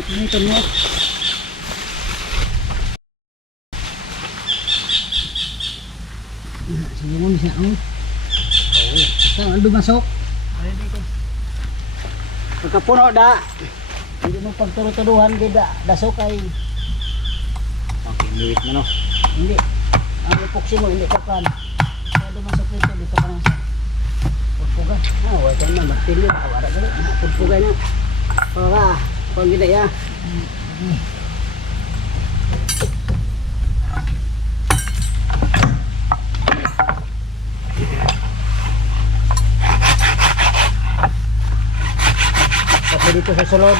Ito mo. Sige mo siya ang. Ito ang dumasok. Pagkapuno da. Hindi mo pagturo-turuhan gida dasok ay. Okay, liit mo no. Hindi. Ang epoxy mo hindi ka kan. Kaya dumasok nito dito ka lang sa pagpuga. Wala na martilyo. Wala ka na. Pagpuga na. Para. Pag gida ya. Kasi dito sa sulod.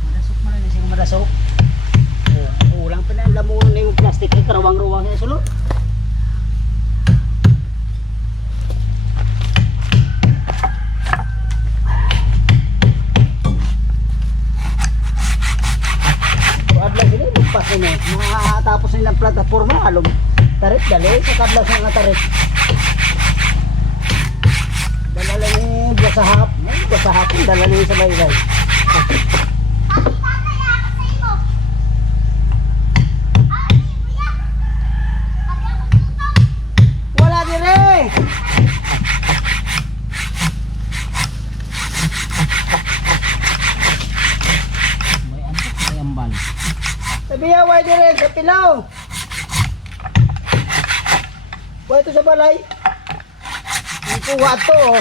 Madasok mo na siya madasok. Ulang pa na lamunan na yung plastic ay karawang-rawang sa sulod. Nakatapos nilang plataforma, along tarit dali sa kadlaw sa nga tarit. Dalala ni basahap, dalala ni sa baybay. Wala dire. May antok, may ambal. Sabiya, why dire sa pilaw? Why ito sa balay? Ito wato.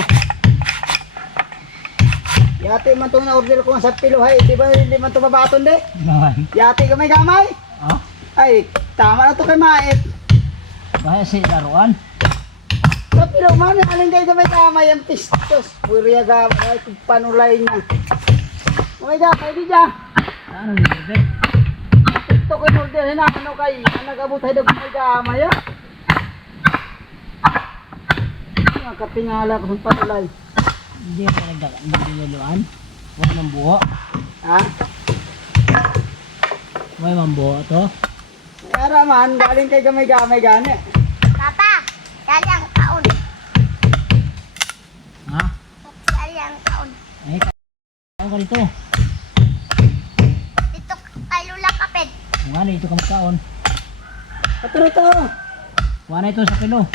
Yate man itong na-order ko sa piluhay. Di ba hindi man ito mabaton de? Yate ka may gamay? Oh? Ay, tama na ito kay Mait. Kaya si laruan. Sa pilaw man, aling kayo may gamay ang pistos. Puriya gamay, panulay niya. May gamay di dyan. Ano nito? Ito ko in-order na ano kay nagabutay na may gamay ah. Kapingala ko sa panulay. Hindi pa nagdalaluan. Huwag ng buho. Ha? May mambuho to. Kaya man, galing kay gamay-gamay gani. Papa, dali ang kaon. Ha? Dali ang kaon. Ay, kaon ka dito. Dito kay Lula Kaped. Nga na ito ka magkaon. Paturo to. Wala ito sa kilo.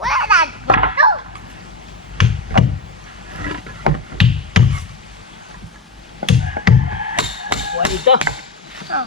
Wala na. Dito. Wala ito. Oh.